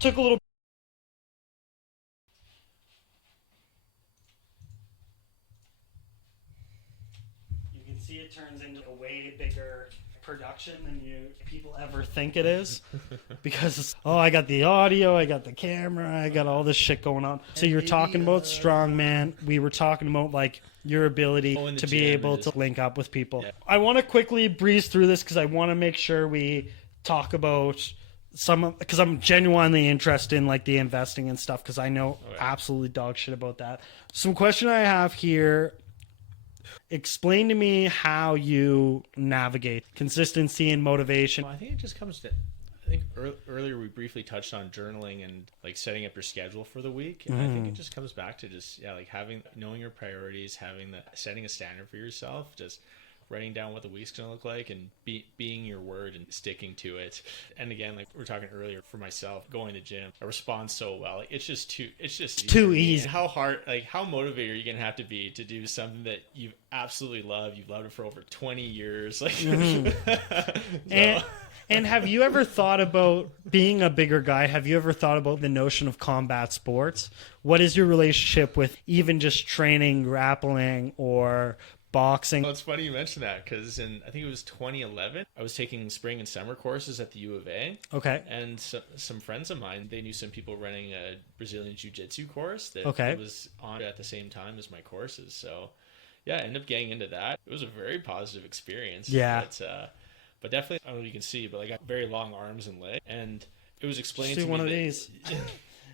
took a little. You can see it turns into a way bigger production than people ever think it is, because I got the audio, I got the camera, I got all this shit going on. So you're talking about strongman. We were talking about like your ability to be able to link up with people. Yeah. I want to quickly breeze through this because I want to make sure we talk about some, because I'm genuinely interested in like the investing and stuff, because I know absolutely dog shit about that. Some question I have here. Explain to me how you navigate consistency and motivation. Well, I think it just comes to, I think earlier we briefly touched on journaling and like setting up your schedule for the week. And I think it just comes back to just, like knowing your priorities, setting a standard for yourself, just writing down what the week's going to look like and being your word and sticking to it. And again, like we were talking earlier, for myself, going to gym, I respond so well. Like, it's just too easy. And how hard, like how motivated are you going to have to be to do something that you absolutely love? You've loved it for over 20 years. Like, And have you ever thought about being a bigger guy? Have you ever thought about the notion of combat sports? What is your relationship with even just training, grappling, or boxing? Well, it's funny you mentioned that, because I think it was 2011, I was taking spring and summer courses at the U of A. Okay. And some friends of mine, they knew some people running a Brazilian Jiu-Jitsu course that was on at the same time as my courses. So yeah, I ended up getting into that. It was a very positive experience. Yeah. But definitely, I don't know if you can see, but I got very long arms and legs. And it was explained to me one of these. It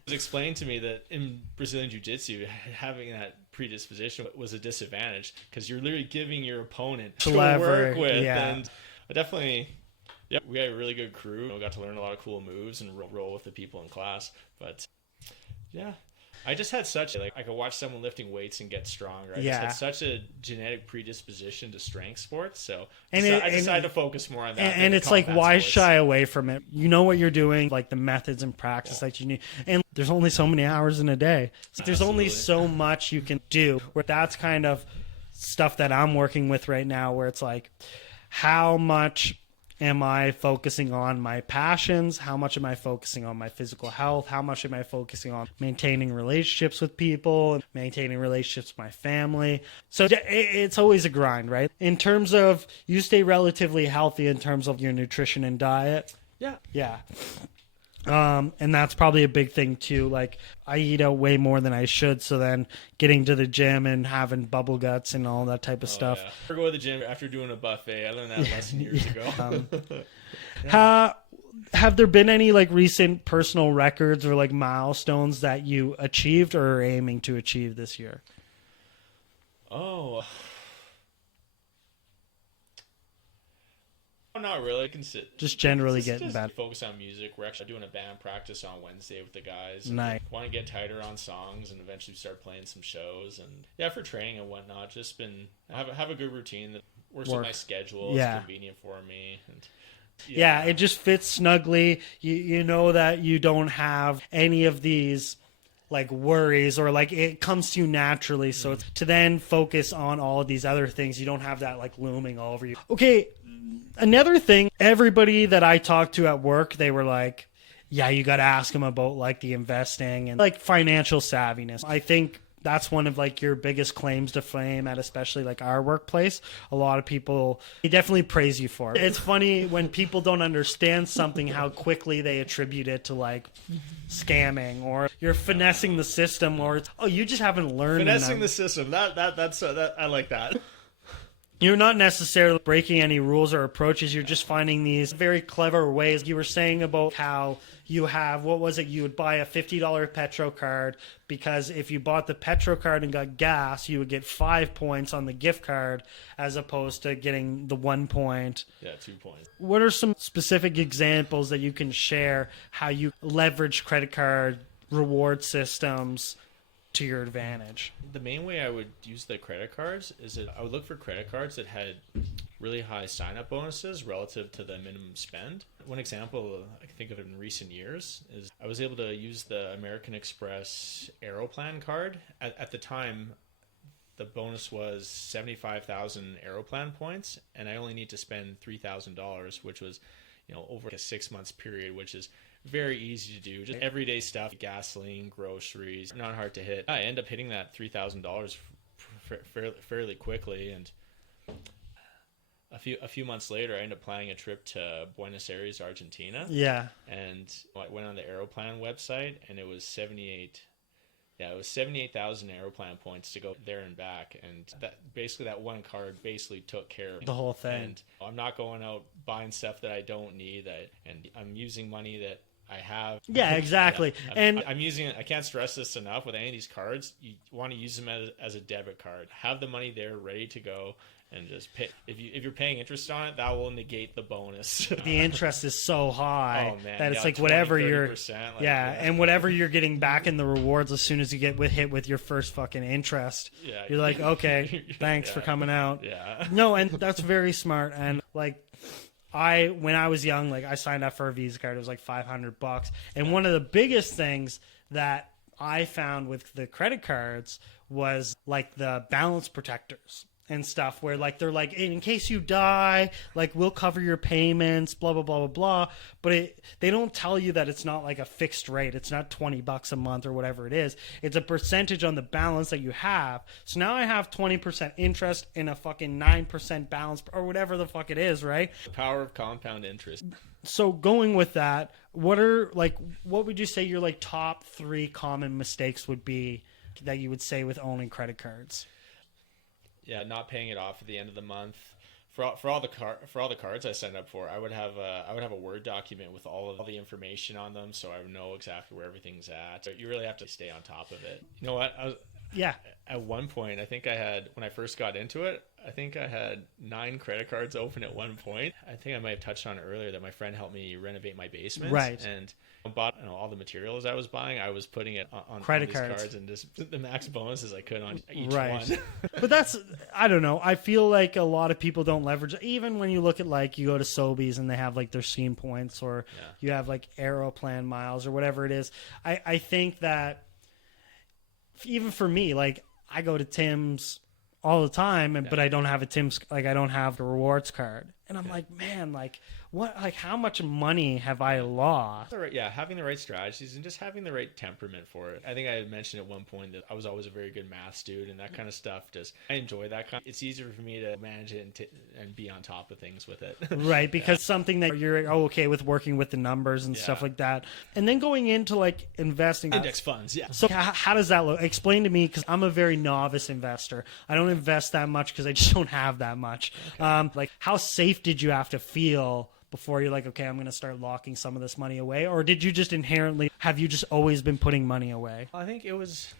was explained to me that in Brazilian Jiu-Jitsu, having that predisposition was a disadvantage, because you're literally giving your opponent to work with. Yeah. And I definitely, we had a really good crew. We got to learn a lot of cool moves and roll with the people in class. But yeah, I just had such I could watch someone lifting weights and get stronger. I just had such a genetic predisposition to strength sports. So I decided to focus more on that. And it's like, why shy away from it? You know what you're doing, like the methods and practice that you need. And there's only so many hours in a day. So there's only so much you can do. Where that's kind of stuff that I'm working with right now, where it's like, how much am I focusing on my passions? How much am I focusing on my physical health? How much am I focusing on maintaining relationships with people, maintaining relationships with my family? So it's always a grind, right? In terms of, you stay relatively healthy in terms of your nutrition and diet. Yeah. Yeah. And that's probably a big thing too. Like, I eat out way more than I should. So then getting to the gym and having bubble guts and all that type of stuff. Yeah. I go to the gym after doing a buffet. I learned that lesson years ago. Have there been any like recent personal records or like milestones that you achieved or are aiming to achieve this year? Oh, not really. Just generally getting better. Focus on music. We're actually doing a band practice on Wednesday with the guys. Nice. Want to get tighter on songs and eventually start playing some shows. And for training and whatnot, just been have a good routine that works with my schedule. It's convenient for me. And it just fits snugly. You know that you don't have any of these like worries, or like it comes to you naturally. So it's to then focus on all of these other things. You don't have that like looming all over you. Okay. Another thing, everybody that I talked to at work, they were like, yeah, you got to ask them about like the investing and like financial savviness. I think that's one of like your biggest claims to fame at especially like our workplace. A lot of people, they definitely praise you for it. It's funny when people don't understand something, how quickly they attribute it to like scamming, or you're finessing the system, or you just haven't learned finessing the system. That's I like that. You're not necessarily breaking any rules or approaches. You're just finding these very clever ways. You were saying about how you have, what was it? You would buy a $50 Petro card, because if you bought the Petro card and got gas, you would get 5 points on the gift card as opposed to getting the 1 point. Yeah, 2 points. What are some specific examples that you can share how you leverage credit card reward systems to your advantage? The main way I would use the credit cards is that I would look for credit cards that had really high sign-up bonuses relative to the minimum spend. One example I can think of in recent years is I was able to use the American Express Aeroplan card. At the time, the bonus was 75,000 Aeroplan points, and I only need to spend $3,000, which was over a 6 months period, which is very easy to do. Just everyday stuff, gasoline, groceries, not hard to hit. I end up hitting that $3,000 fairly quickly, and a few months later, I ended up planning a trip to Buenos Aires, Argentina. Yeah. And I went on the Aeroplan website, and it was 78. Yeah, it was 78,000 Aeroplan points to go there and back, and that one card basically took care of the whole thing. And I'm not going out buying stuff that I don't need, and I'm using money that I have. Yeah, exactly. Yeah, and I'm using it. I can't stress this enough. With any of these cards, you want to use them as a debit card. Have the money there ready to go. And just pay. If you're paying interest on it, that will negate the bonus. The interest is so high that it's like 20, whatever 30%, and whatever you're getting back in the rewards as soon as you get hit with your first fucking interest. Yeah, you're like, okay, thanks for coming out. Yeah. No, and that's very smart. And like, when I was young, like I signed up for a Visa card. It was like $500, and one of the biggest things that I found with the credit cards was like the balance protectors and stuff, where like they're like, in case you die, like we'll cover your payments, blah blah blah blah blah. But they don't tell you that it's not like a fixed rate. It's not $20 a month or whatever it is. It's a percentage on the balance that you have. So now I have 20% interest in a fucking 9% balance or whatever the fuck it is, right? The power of compound interest. So going with that, what would you say your like top 3 common mistakes would be that you would say with owning credit cards? Yeah, not paying it off at the end of the month. For all the cards I signed up for, I would have a Word document with all the information on them, so I would know exactly where everything's at. So you really have to stay on top of it. You know what? At one point, I think when I first got into it, I think I had 9 credit cards open at one point. I think I might have touched on it earlier that my friend helped me renovate my basement. Right. And bought all the materials I was buying. I was putting it on credit these cards and just the max bonuses I could on each one. But that's, I don't know. I feel like a lot of people don't leverage. Even when you look at like you go to Sobeys and they have like their scene points, or you have like Aeroplan miles or whatever it is. I think that even for me, like I go to Tim's all the time, but I don't have a Tim's, like I don't have the rewards card. And I'm like, man, like what, like how much money have I lost? Having the right strategies and just having the right temperament for it. I think I had mentioned at one point that I was always a very good math student, and that kind of stuff. I enjoy that kind. It's easier for me to manage it and be on top of things with it. Right, because something that you're okay with working with the numbers and stuff like that, and then going into like investing index funds. Yeah. So how does that look? Explain to me, because I'm a very novice investor. I don't invest that much because I just don't have that much. Okay. Like how safe did you have to feel before you're like, okay, I'm going to start locking some of this money away? Or did you just have you just always been putting money away? I think it was,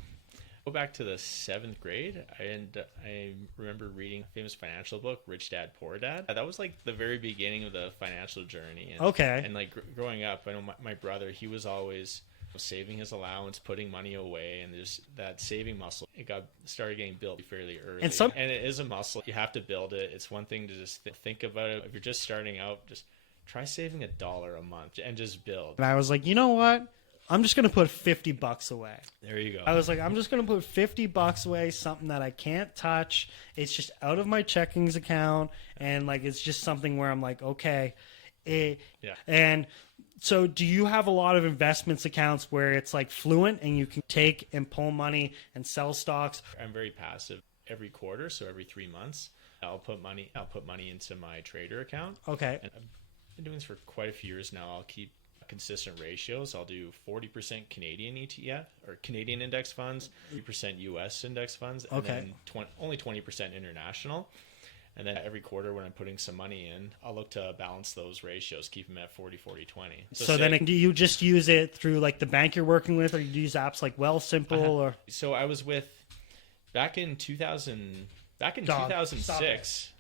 go back to the 7th grade, I remember reading a famous financial book, Rich Dad, Poor Dad. That was like the very beginning of the financial journey. And, okay. And like growing up, I know my brother, he was always saving his allowance, putting money away, and there's that saving muscle. It started getting built fairly early, and it is a muscle. You have to build it. It's one thing to just think about it. If you're just starting out, just try saving $1 a month and just build. And I was like, you know what? I'm just going to put $50 away. There you go. I was like, I'm just going to put $50 away, something that I can't touch. It's just out of my checkings account, and like it's just something where I'm like, okay. And so do you have a lot of investments accounts where it's like fluent and you can take and pull money and sell stocks? I'm very passive. Every quarter, so every 3 months, I'll put money into my trader account. Okay. And I've been doing this for quite a few years now. I'll keep consistent ratios. I'll do 40% Canadian ETF or Canadian index funds, 3% US index funds, and then only 20% international. And then every quarter when I'm putting some money in, I'll look to balance those ratios, keep them at 40, 40, 20. So then do you just use it through like the bank you're working with, or you use apps like Wealthsimple? Or So I was back in 2006,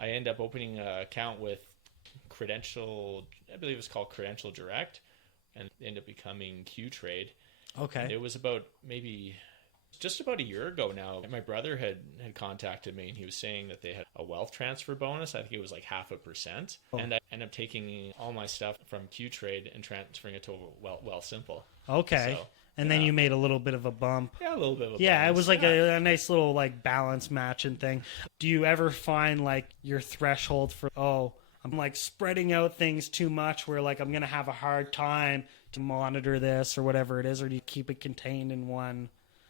I ended up opening an account with Credential, I believe it was called Credential Direct, and ended up becoming Q-Trade. Okay. And it was just about a year ago now. My brother had contacted me, and he was saying that they had a wealth transfer bonus. I think it was like 0.5%. Oh. And I ended up taking all my stuff from Q-Trade and transferring it to Wealthsimple. Okay. So, and then you made a little bit of a bump. Yeah, a little bit of a bump. Yeah, it was like a nice little like balance matching thing. Do you ever find like your threshold for, I'm like spreading out things too much where like I'm going to have a hard time to monitor this or whatever it is, or do you keep it contained in one?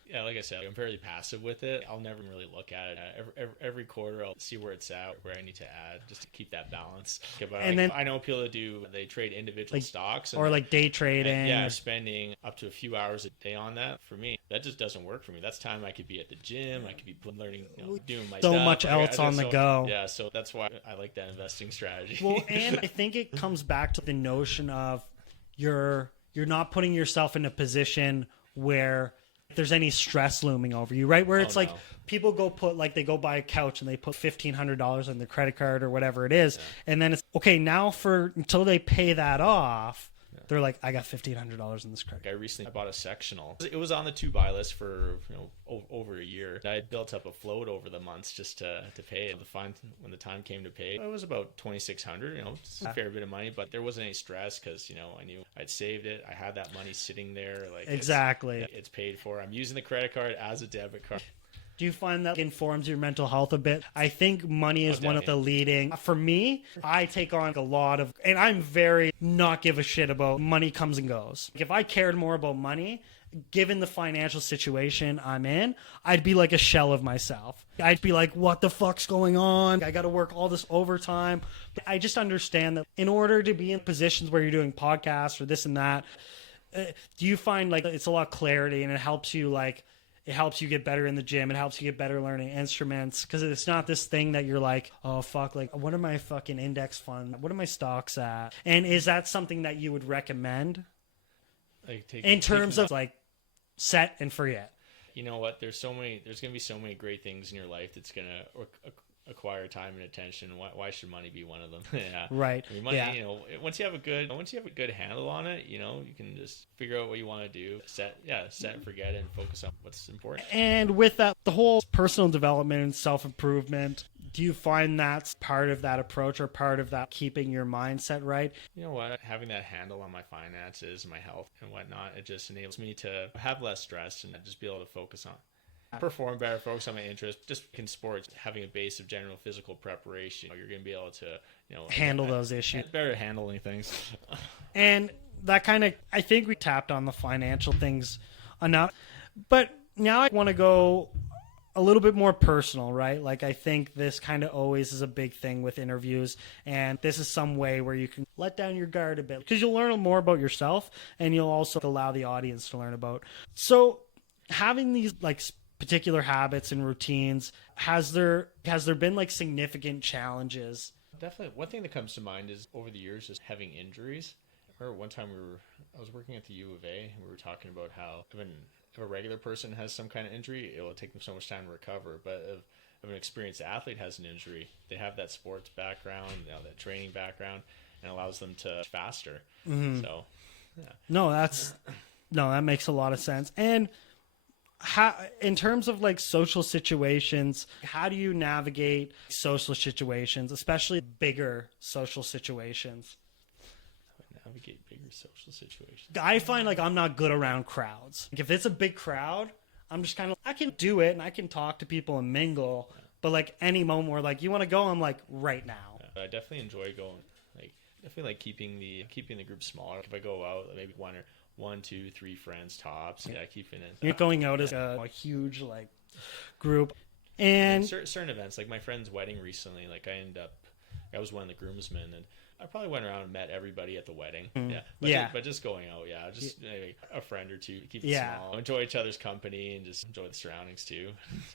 Yeah, like I said, I'm fairly passive with it. I'll never really look at it. Every quarter, I'll see where it's at, where I need to add, just to keep that balance. But And then I know people that they trade individual stocks. Or like day trading. Yeah, spending up to a few hours a day on that. For me, that just doesn't work for me. That's time I could be at the gym. I could be learning, doing my so stuff. much else on the go. Yeah, so that's why I like that investing strategy. Well, and I think it comes back to the notion of you're not putting yourself in a position where there's any stress looming over you, right? Where it's like people they go buy a couch and they put $1,500 on their credit card or whatever it is. And then it's okay now until they pay that off. They're like, I got $1,500 in this credit. I recently bought a sectional. It was on the to buy list for over a year. I had built up a float over the months just to pay it. When the time came to pay, it was about $2,600. It's a fair bit of money, but there wasn't any stress because I knew I'd saved it. I had that money sitting there. Like exactly, it's paid for. I'm using the credit card as a debit card. Do you find that informs your mental health a bit? I think money is one of the leading. For me, I take on a lot of, and I'm very not give a shit about money comes and goes. If I cared more about money, given the financial situation I'm in, I'd be like a shell of myself. I'd be like, what the fuck's going on? I got to work all this overtime. But I just understand that in order to be in positions where you're doing podcasts or this and that, do you find like it's a lot of clarity and it helps you get better in the gym. It helps you get better learning instruments because it's not this thing that you're like, oh, fuck, like, what are my fucking index fund? What are my stocks at? And is that something that you would recommend in terms of like set and forget? You know what? There's going to be so many great things in your life that's going to acquire time and attention. Why should money be one of them? Yeah. Right. I mean, money, once you have a good handle on it, you can just figure out what you want to do, set and forget and focus on what's important. And with that, the whole personal development and self-improvement, do you find that's part of that approach or part of that keeping your mindset right? You know what? Having that handle on my finances, my health and whatnot, it just enables me to have less stress and just be able to focus on perform better, focus on my interest. Just in sports, having a base of general physical preparation, you're going to be able to, handle those issues. Better handling things. And that I think we tapped on the financial things enough. But now I want to go a little bit more personal, right? Like I think this kind of always is a big thing with interviews. And this is some way where you can let down your guard a bit because you'll learn more about yourself and you'll also allow the audience to learn about. So having these particular habits and routines, has there been significant challenges? Definitely. One thing that comes to mind is over the years just having injuries. I remember one time I was working at the U of A and we were talking about how if a regular person has some kind of injury, it will take them so much time to recover. But if an experienced athlete has an injury, they have that sports background, that training background, and allows them to faster. Mm-hmm. So, yeah. No, that makes a lot of sense. And in terms of social situations, how do you navigate social situations, especially bigger social situations? Navigate bigger social situations. I find I'm not good around crowds. If it's a big crowd, I'm just I can do it and I can talk to people and mingle. Yeah. But any moment where you want to go, I'm right now. Yeah, I definitely enjoy going. Definitely keeping the group smaller. If I go out, maybe one, 2, 3 friends tops. Yeah, keeping it. You're going out as a huge group, and certain events like my friend's wedding recently. I was one of the groomsmen, and I probably went around and met everybody at the wedding. Yeah, but just going out. Yeah, just maybe a friend or two. Keep it small. Enjoy each other's company and just enjoy the surroundings too.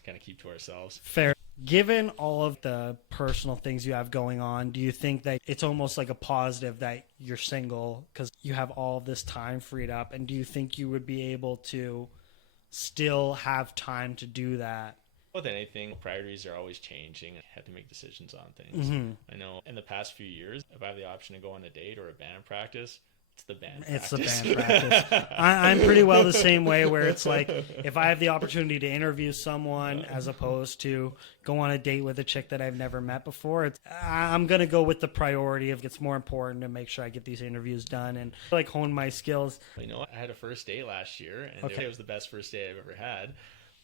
Kind of keep to ourselves. Fair. Given all of the personal things you have going on, do you think that it's almost like a positive that you're single because you have all this time freed up? And do you think you would be able to still have time to do that? With anything, priorities are always changing. I have to make decisions on things. Mm-hmm. I know in the past few years, if I have the option to go on a date or a band practice, it's the band practice. I'm pretty well the same way where it's if I have the opportunity to interview someone as opposed to go on a date with a chick that I've never met before, I'm going to go with the priority of it's more important to make sure I get these interviews done and hone my skills. I had a first date last year and it was the best first date I've ever had.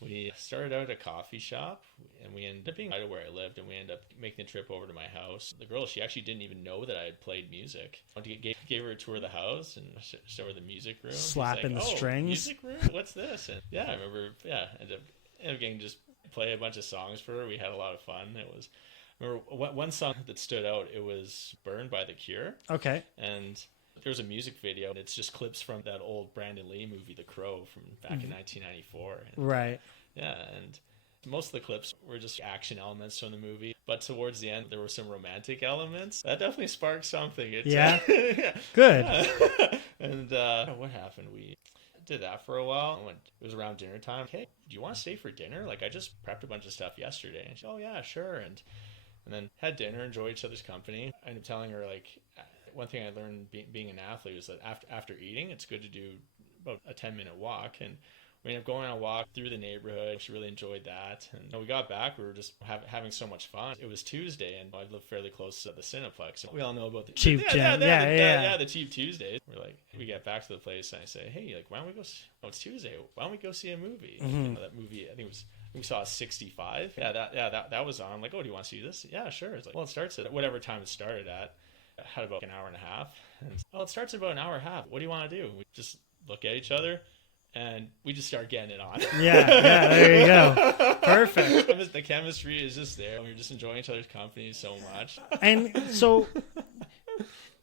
We started out at a coffee shop, and we ended up being right where I lived, and we ended up making the trip over to my house. The girl, she actually didn't even know that I had played music. I gave her a tour of the house and showed her the music room. Slapping the strings. Music room? What's this? And yeah, I remember, ended up getting just play a bunch of songs for her. We had a lot of fun. I remember one song that stood out, it was Burned by The Cure. Okay. And there's a music video, and it's just clips from that old Brandon Lee movie, The Crow, from back in 1994. And, right. Yeah, and most of the clips were just action elements from the movie, but towards the end, there were some romantic elements. That definitely sparked something. Yeah? Yeah. Good. Yeah. And what happened? We did that for a while. It was around dinner time. Hey, do you want to stay for dinner? Like, I just prepped a bunch of stuff yesterday. And she, oh, yeah, sure. And then had dinner, enjoyed each other's company. I ended up telling her, like, one thing I learned being an athlete was that after eating, it's good to do about a 10-minute walk. And we ended up going on a walk through the neighborhood. She really enjoyed that. And when we got back, we were just having so much fun. It was Tuesday, and I live fairly close to the Cineplex. We all know about the Cheap Gym. Yeah, the Cheap Tuesdays. We get back to the place, and I say, hey, like, why don't we go? Oh, it's Tuesday. Why don't we go see a movie? Mm-hmm. That movie, I think we saw 65. That was on. I'm like, oh, do you want to see this? Yeah, sure. It's like, well, it starts at whatever time it started at. I had about an hour and a half. And it starts at about an hour and a half. What do you want to do? We just look at each other, and we just start getting it on. Yeah, there you go. Perfect. The chemistry is just there. We're just enjoying each other's company so much. And so,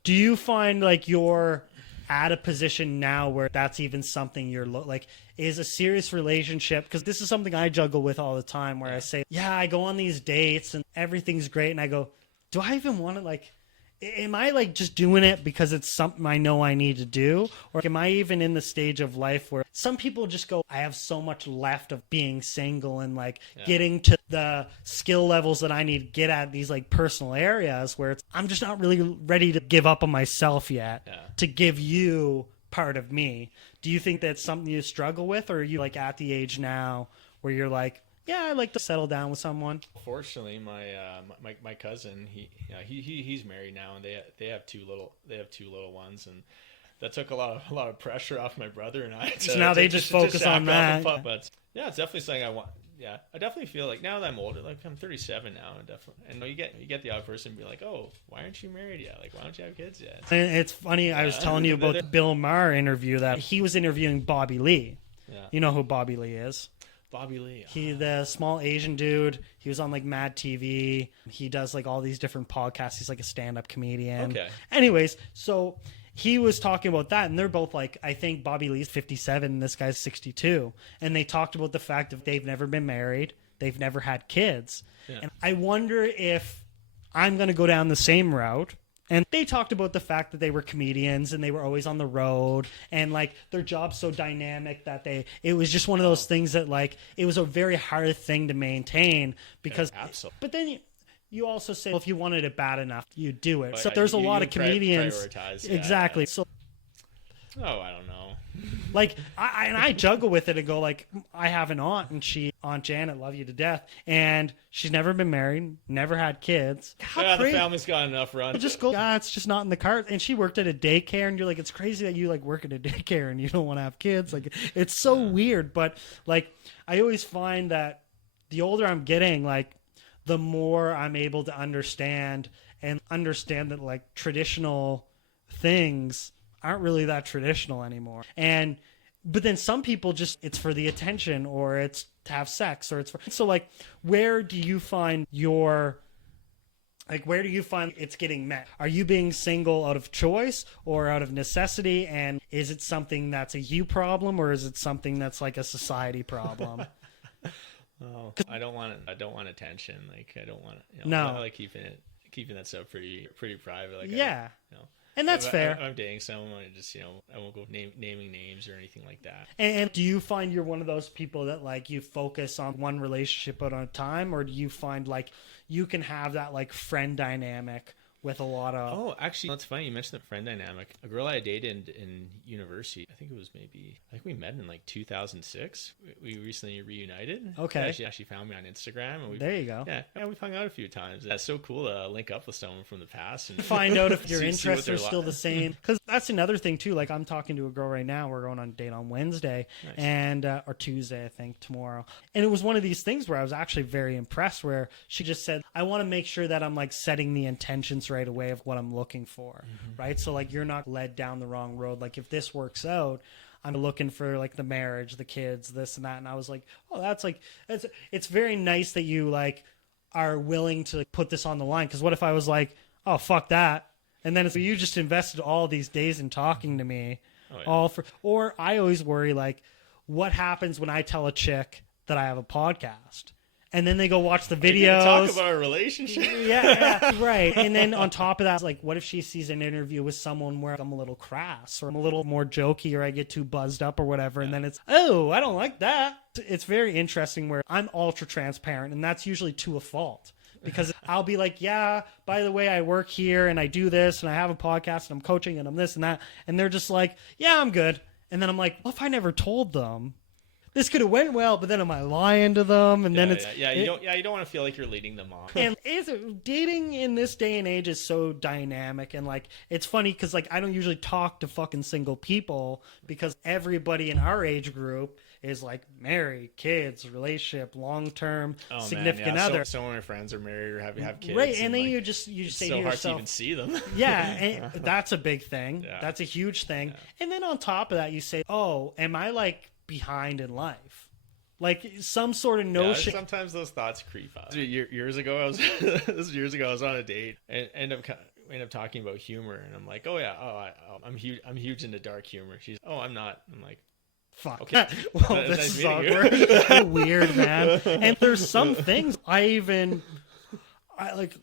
do you find like you're at a position now where that's even something you're like, is a serious relationship? Because this is something I juggle with all the time, where I say, yeah, I go on these dates and everything's great, and I go, do I even want to, like, am I like just doing it because it's something I know I need to do? Or am I even in the stage of life where some people just go, I have so much left of being single and like getting to the skill levels that I need to get at these like personal areas where I'm just not really ready to give up on myself yet to give you part of me. Do you think that's something you struggle with, or are you like at the age now where you're like, yeah, I'd like to settle down with someone? Fortunately, my cousin, he's married now, and they have two little ones, and that took a lot of pressure off my brother and I. So now they just focus on that. But yeah, it's definitely something I want. Yeah, I definitely feel like now that I'm older, like I'm 37 now, and you get the odd person be like, oh, why aren't you married yet? Like, why don't you have kids yet? And it's funny. I was telling you about the Bill Maher interview that he was interviewing Bobby Lee. Yeah. You know who Bobby Lee is? Bobby Lee. He, the small Asian dude, he was on like Mad TV. He does like all these different podcasts. He's like a stand-up comedian. Okay. Anyways, so he was talking about that, and they're both like, I think Bobby Lee's 57 and this guy's 62. And they talked about the fact that they've never been married. They've never had kids. Yeah. And I wonder if I'm going to go down the same route. And they talked about the fact that they were comedians and they were always on the road, and like their job's so dynamic that it was just one of those things that like it was a very hard thing to maintain because. Yeah, absolutely. But then you also say, well, if you wanted it bad enough, you'd do it. But so there's a lot of comedians. Exactly. Yeah. So. Oh, I don't know. Like I juggle with it and go like, I have an aunt, and Aunt Janet, love you to death, and she's never been married, never had kids. The family's got enough run. I just go, it's just not in the cards. And she worked at a daycare, and you're like, it's crazy that you like work at a daycare and you don't want to have kids. Like, it's so weird. But like, I always find that the older I'm getting, like, the more I'm able to understand that like traditional things aren't really that traditional anymore. But then some people just, it's for the attention, or it's to have sex, or it's for, so like, where do you find it's getting met? Are you being single out of choice or out of necessity? And is it something that's a you problem, or is it something that's like a society problem? Oh, I don't want attention. Like, I don't want, I like keeping that stuff pretty private. Like, yeah. And that's fair. I'm dating someone, I just, I won't go naming names or anything like that. And do you find you're one of those people that like you focus on one relationship at a time, or do you find like you can have that like friend dynamic with a lot of. Oh, actually, that's funny. You mentioned the friend dynamic. A girl I dated in university, I think we met in like 2006. We recently reunited. Okay. She actually found me on Instagram. And There you go. Yeah, we've hung out a few times. That's so cool to link up with someone from the past and Find out if your see what interests they're are still the same. Because that's another thing too. Like I'm talking to a girl right now. We're going on a date on Wednesday and or Tuesday, I think, tomorrow. And it was one of these things where I was actually very impressed. Where she just said, "I want to make sure that I'm like setting the intentions right away of what I'm looking for, right? So like you're not led down the wrong road. Like if this works out, I'm looking for like the marriage, the kids, this and that." And I was like, "Oh, that's like it's very nice that you like are willing to like, put this on the line." Because what if I was like, "Oh, fuck that," and then you just invested all these days in talking to me, all for? Or I always worry like, what happens when I tell a chick that I have a podcast? And then they go watch the videos. Talk about our relationship. Yeah, right. And then on top of that, like, what if she sees an interview with someone where I'm a little crass or I'm a little more jokey or I get too buzzed up or whatever, and then it's, oh, I don't like that. It's very interesting where I'm ultra transparent, and that's usually to a fault. Because I'll be like, yeah, by the way, I work here and I do this and I have a podcast and I'm coaching and I'm this and that. And they're just like, yeah, I'm good. And then I'm like, well, if I never told them, this could have went well, but then am I lying to them? And then it's you don't want to feel like you're leading them on. And dating in this day and age is so dynamic, and like it's funny because like I don't usually talk to fucking single people because everybody in our age group is like married, kids, relationship, long term, significant other. So many friends are married or have kids, right? And then like, you say to so yourself, hard to even see them. Yeah, and that's a big thing. Yeah. That's a huge thing. Yeah. And then on top of that, you say, oh, am I like behind in life? Like some sort of notion. Sometimes those thoughts creep up. Years ago, I was on a date and end up talking about humor, and I'm like, I'm huge into dark humor. She's, I'm not. I'm like, fuck. Okay. Well, this is awkward. Weird, man. And there's some things I like.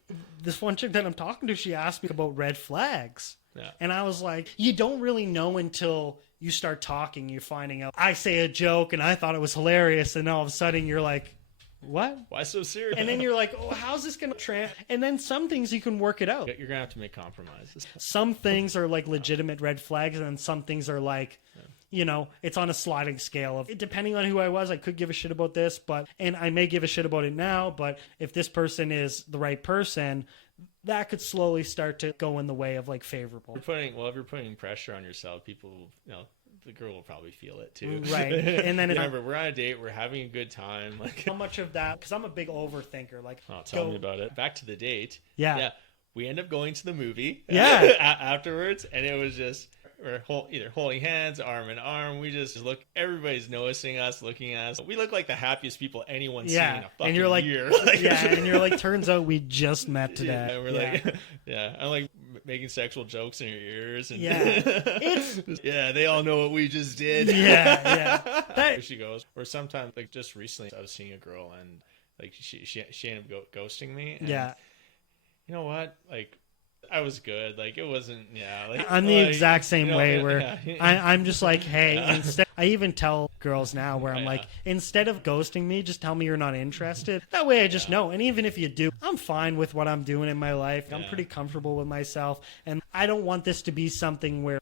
This one chick that I'm talking to, she asked me about red flags. Yeah. And I was like, you don't really know until you start talking. You're finding out. I say a joke and I thought it was hilarious, and all of a sudden you're like, what? Why so serious? And then you're like, oh, how's this going to And then some things you can work it out. You're going to have to make compromises. Some things are like legitimate red flags, and then some things are like, it's on a sliding scale of depending on who I was, I could give a shit about this, and I may give a shit about it now, but if this person is the right person, that could slowly start to go in the way of like favorable. If you're putting pressure on yourself, people, the girl will probably feel it too. Right. And then remember, we're on a date, we're having a good time. Like, how much of that, because I'm a big overthinker. Like, tell me about it. Back to the date. Yeah. We end up going to the movie. Yeah. Afterwards, and it was just we're either holding hands, arm in arm. We just look. Everybody's noticing us, looking at us. We look like the happiest people anyone's seen in a fucking and you're like, year. And you're like, turns out we just met today. Yeah, and we're like, I'm like making sexual jokes in your ears. And they all know what we just did. Yeah. There she goes. Or sometimes, like just recently, I was seeing a girl and like she ended up ghosting me. And you know what? Like, I was good. Like, it wasn't, I'm the exact same way where I'm just like, hey, instead, I even tell girls now where I'm like, instead of ghosting me, just tell me you're not interested. That way I just know. And even if you do, I'm fine with what I'm doing in my life. I'm pretty comfortable with myself. And I don't want this to be something where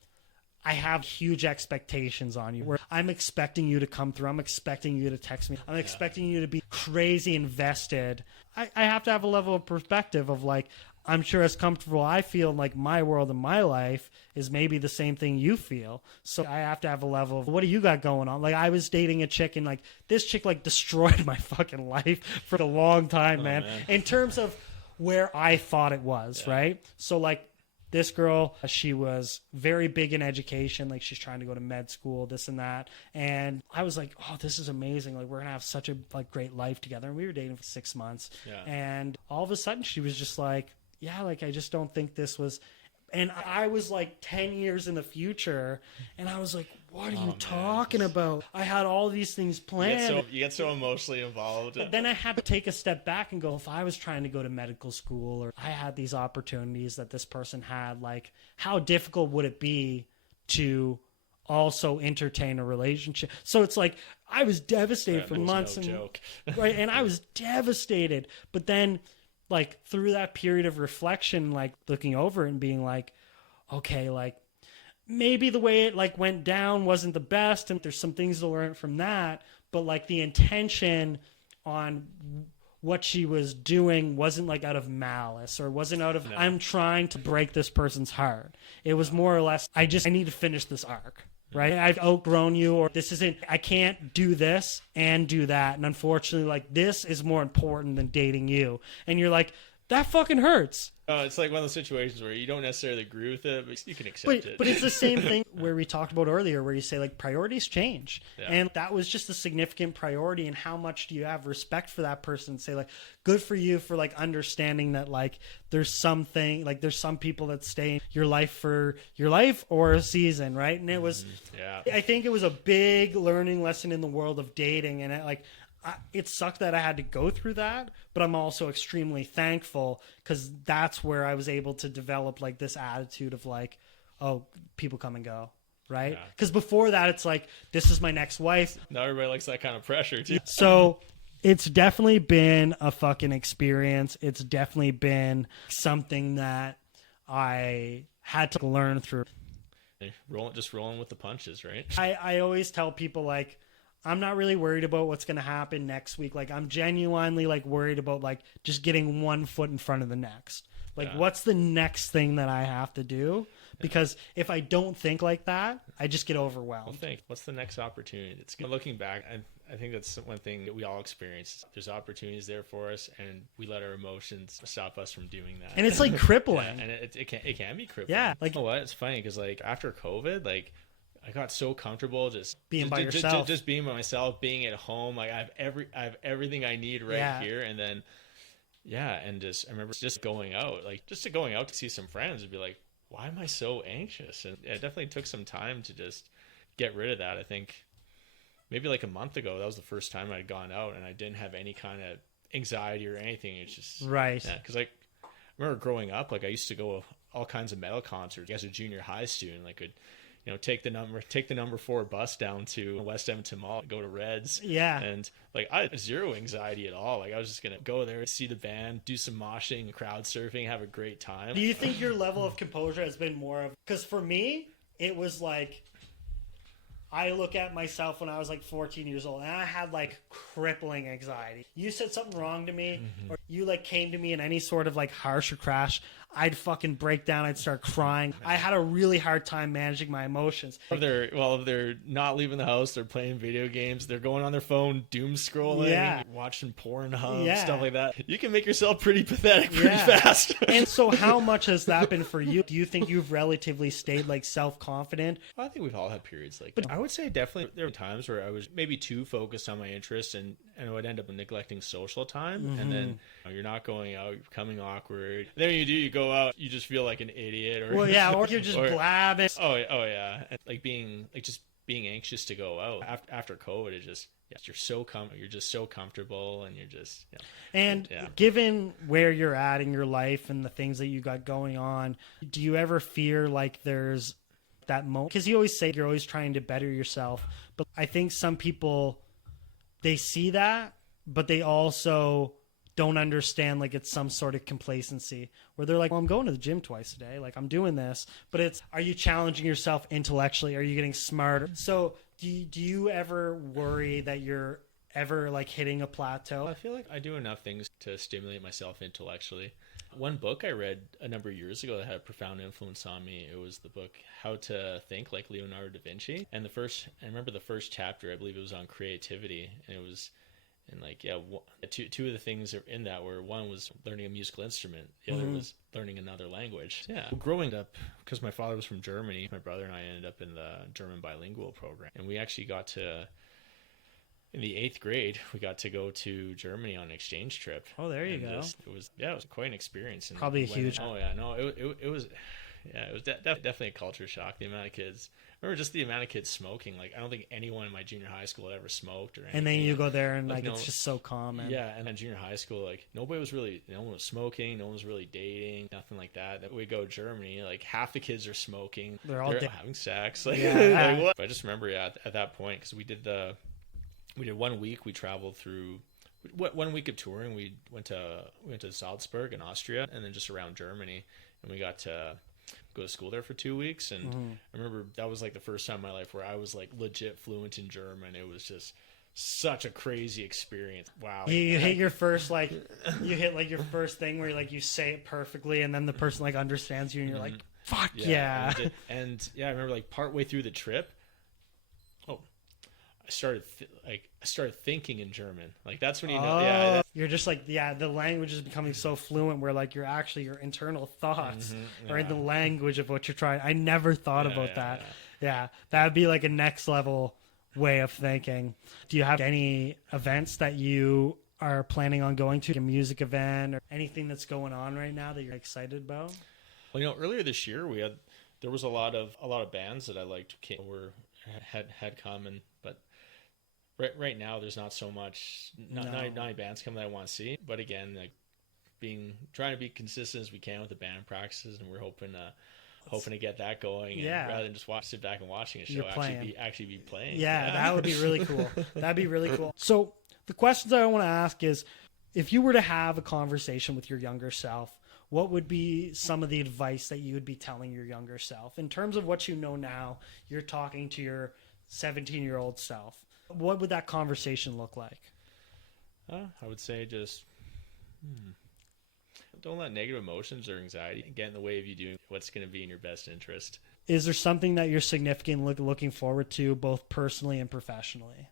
I have huge expectations on you, where I'm expecting you to come through. I'm expecting you to text me. I'm expecting you to be crazy invested. I have to have a level of perspective of like, I'm sure as comfortable I feel in like my world and my life is maybe the same thing you feel. So I have to have a level of what do you got going on? Like I was dating a chick and like this chick like destroyed my fucking life for a long time, man. In terms of where I thought it was, right? So like this girl, she was very big in education. Like she's trying to go to med school, this and that. And I was like, oh, this is amazing. Like we're going to have such a like great life together. And we were dating for 6 months. Yeah. And all of a sudden she was just like, yeah, like I just don't think this was. And I was like 10 years in the future. And I was like, what are you talking about? I had all these things planned. You get so emotionally involved. But then I had to take a step back and go, if I was trying to go to medical school or I had these opportunities that this person had, like how difficult would it be to also entertain a relationship? So it's like I was devastated for months. No joke. Right, and I was devastated. But then like through that period of reflection, like looking over it and being like, okay, like maybe the way it like went down wasn't the best and there's some things to learn from that, but like the intention on what she was doing wasn't like out of malice or wasn't out of I'm trying to break this person's heart. It was more or less I need to finish this arc. Right? I've outgrown you, or I can't do this and do that. And unfortunately, like, this is more important than dating you. And you're like, that fucking hurts. Oh, it's like one of those situations where you don't necessarily agree with it, but you can accept it. But it's the same thing where we talked about earlier, where you say, like, priorities change. Yeah. And that was just a significant priority. And how much do you have respect for that person? Say, like, good for you for, like, understanding that, like, there's some people that stay in your life for your life or a season, right? And it was, I think it was a big learning lesson in the world of dating. And it sucked that I had to go through that, but I'm also extremely thankful because that's where I was able to develop like this attitude of like, oh, people come and go, right? Because before that, it's like, this is my next wife. Now everybody likes that kind of pressure too. So it's definitely been a fucking experience. It's definitely been something that I had to learn through. Just rolling with the punches, right? I always tell people like, I'm not really worried about what's going to happen next week. Like, I'm genuinely like worried about like just getting one foot in front of the next. Like, what's the next thing that I have to do? Because if I don't think like that, I just get overwhelmed. Well, what's the next opportunity? It's looking back. I think that's one thing that we all experience. There's opportunities there for us, and we let our emotions stop us from doing that. And it's like crippling. And it can be crippling. Yeah. Like, you know what? It's funny because like after COVID, like, I got so comfortable just being by yourself, just being by myself, being at home. Like I have everything I need right here. And then, and I remember just going out, to see some friends and be like, why am I so anxious? And it definitely took some time to just get rid of that. I think maybe like a month ago, that was the first time I'd gone out and I didn't have any kind of anxiety or anything. It's just because like I remember growing up, like I used to go all kinds of metal concerts as a junior high student. Like take the number 4 bus down to West Edmonton Mall, go to Reds. Yeah. And like I had zero anxiety at all. Like I was just gonna go there, see the band, do some moshing, crowd surfing, have a great time. Do you think your level of composure has been more of, because for me, it was like, I look at myself when I was like 14 years old and I had like crippling anxiety. You said something wrong to me or you like came to me in any sort of like harsh or crash, I'd fucking break down. I'd start crying. I had a really hard time managing my emotions. If they're not leaving the house, they're playing video games, they're going on their phone, doom scrolling, watching Pornhub, stuff like that. You can make yourself pretty pathetic pretty fast. And so how much has that been for you? Do you think you've relatively stayed like self-confident? I think we've all had periods like that. I would say definitely there were times where I was maybe too focused on my interests and I would end up neglecting social time. And then you're not going out, you're becoming awkward. And then when you go out, you just feel like an idiot, or or you're just blabbing. Oh yeah, and like being anxious to go out after COVID. It just you're just so comfortable, and you're just given where you're at in your life and the things that you got going on, do you ever fear like there's that moment? Because you always say you're always trying to better yourself, but I think some people, they see that, but they also don't understand like it's some sort of complacency where they're like, well, I'm going to the gym twice a day, like I'm doing this, but are you challenging yourself intellectually? Are you getting smarter? So do you ever worry that you're ever like hitting a plateau? I feel like I do enough things to stimulate myself intellectually. One book I read a number of years ago that had a profound influence on me, it was the book How to Think Like Leonardo da Vinci. And I remember the first chapter, I believe it was on creativity, and it was, and like, two of the things in that were, one was learning a musical instrument. The other was learning another language. Yeah. Growing up, because my father was from Germany, my brother and I ended up in the German bilingual program. And we actually got to, in the 8th grade, we got to go to Germany on an exchange trip. Oh, there you go. It was quite an experience. And probably a huge. Oh yeah, no, it was. Yeah, it was definitely a culture shock. The amount of kids. I remember just the amount of kids smoking. Like, I don't think anyone in my junior high school had ever smoked or anything. And then you go there and like it's just so common. Yeah, and then junior high school, like no one was smoking, no one was really dating, nothing like that. Then we go to Germany, like half the kids are smoking. They're having sex. Like, like what? I just remember at that point, because we did 1 week, we traveled through. one week of touring, we went to Salzburg in Austria, and then just around Germany, and we got to go to school there for 2 weeks. And I remember that was like the first time in my life where I was like legit fluent in German. It was just such a crazy experience. Wow. You hit your first you hit like your first thing where like you say it perfectly, and then the person like understands you, and you're like, fuck yeah. And I remember like partway through the trip, I started thinking in German. Like that's when you know. Yeah, you're just like, the language is becoming so fluent where like your internal thoughts are in the language of what you're trying. I never thought about that. Yeah, that would be like a next level way of thinking. Do you have any events that you are planning on going to, a music event or anything that's going on right now that you're excited about? Well, earlier this year there was a lot of bands that I liked had come, but right now there's not so much, not any bands coming that I want to see. But again, like trying to be consistent as we can with the band practices, and we're hoping to get that going. And rather than just sit back and watching a show, actually be playing. Yeah, that would be really cool. That'd be really cool. So the questions I want to ask is, if you were to have a conversation with your younger self, what would be some of the advice that you would be telling your younger self? In terms of what you know now, you're talking to your 17-year-old self. What would that conversation look like? I would say just don't let negative emotions or anxiety get in the way of you doing what's going to be in your best interest. Is there something that you're significantly looking forward to, both personally and professionally?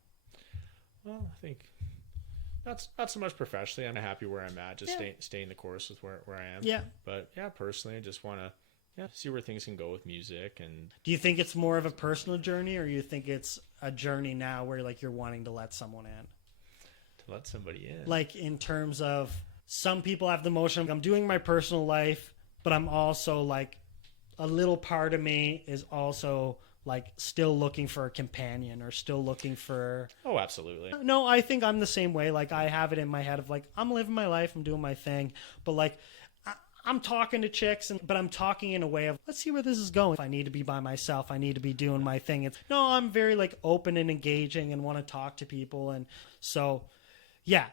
Well, I think not so much professionally. I'm happy where I'm at, just staying the course with where I am. Yeah. But personally, I just want to see where things can go with music. And do you think it's more of a personal journey, or you think it's a journey now where like you're wanting to let someone in? To let somebody in? Like in terms of, some people have the motion of, I'm doing my personal life, but I'm also like, a little part of me is also like still looking for a companion, or still looking for... Oh, absolutely. No, I think I'm the same way. Like I have it in my head of like, I'm living my life, I'm doing my thing, but like I'm talking to chicks, but I'm talking in a way of, let's see where this is going. If I need to be by myself, I need to be doing my thing. I'm very like open and engaging and want to talk to people. And so, yeah,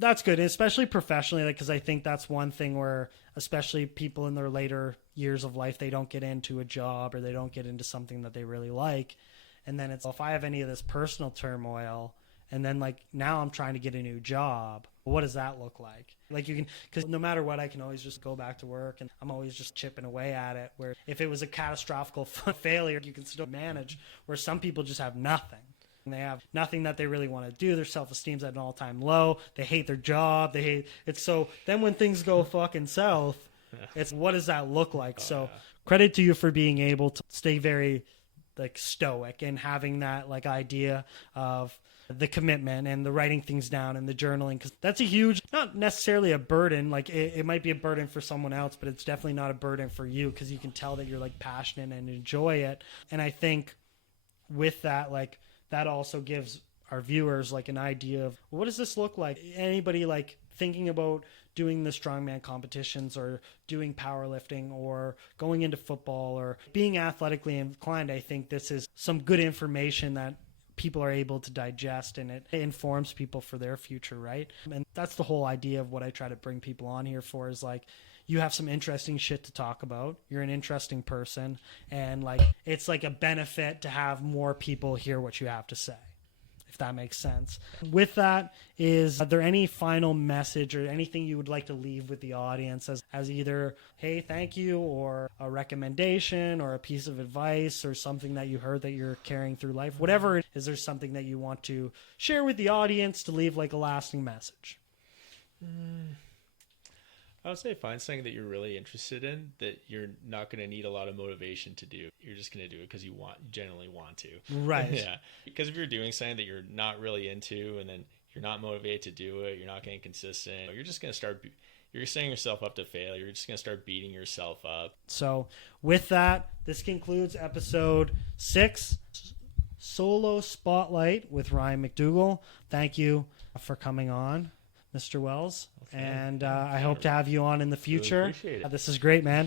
that's good, especially professionally, like, because I think that's one thing where, especially people in their later years of life, they don't get into a job, or they don't get into something that they really like. And then it's, if I have any of this personal turmoil, and then like now I'm trying to get a new job, what does that look like? Like you can, because no matter what, I can always just go back to work, and I'm always just chipping away at it. Where if it was a catastrophic failure, you can still manage. Where some people just have nothing. And they have nothing that they really want to do. Their self-esteem's at an all-time low. They hate their job. They hate it. So then when things go fucking south, it's, what does that look like? Credit to you for being able to stay very like stoic and having that like idea of the commitment and the writing things down and the journaling, because that's a huge, not necessarily a burden. Like it might be a burden for someone else, but it's definitely not a burden for you, because you can tell that you're like passionate and enjoy it. And I think with that, like, that also gives our viewers like an idea of, what does this look like? Anybody like thinking about doing the strongman competitions, or doing powerlifting, or going into football, or being athletically inclined, I think this is some good information that people are able to digest, and it informs people for their future, right? And that's the whole idea of what I try to bring people on here for, is like, you have some interesting shit to talk about. You're an interesting person, and like it's like a benefit to have more people hear what you have to say, if that makes sense. With that, is there any final message or anything you would like to leave with the audience as either, hey, thank you, or a recommendation, or a piece of advice, or something that you heard that you're carrying through life? Whatever, is there something that you want to share with the audience to leave like a lasting message? I would say find something that you're really interested in, that you're not going to need a lot of motivation to do. You're just going to do it because you generally want to. Right. Yeah. Because if you're doing something that you're not really into, and then you're not motivated to do it, you're not getting consistent, you're just going to start, you're setting yourself up to fail. You're just going to start beating yourself up. So with that, this concludes episode 6, Solo Spotlight with Ryan MacDougall. Thank you for coming on, Mr. Wells. Okay. And I hope to have you on in the future. Really appreciate it. This is great, man.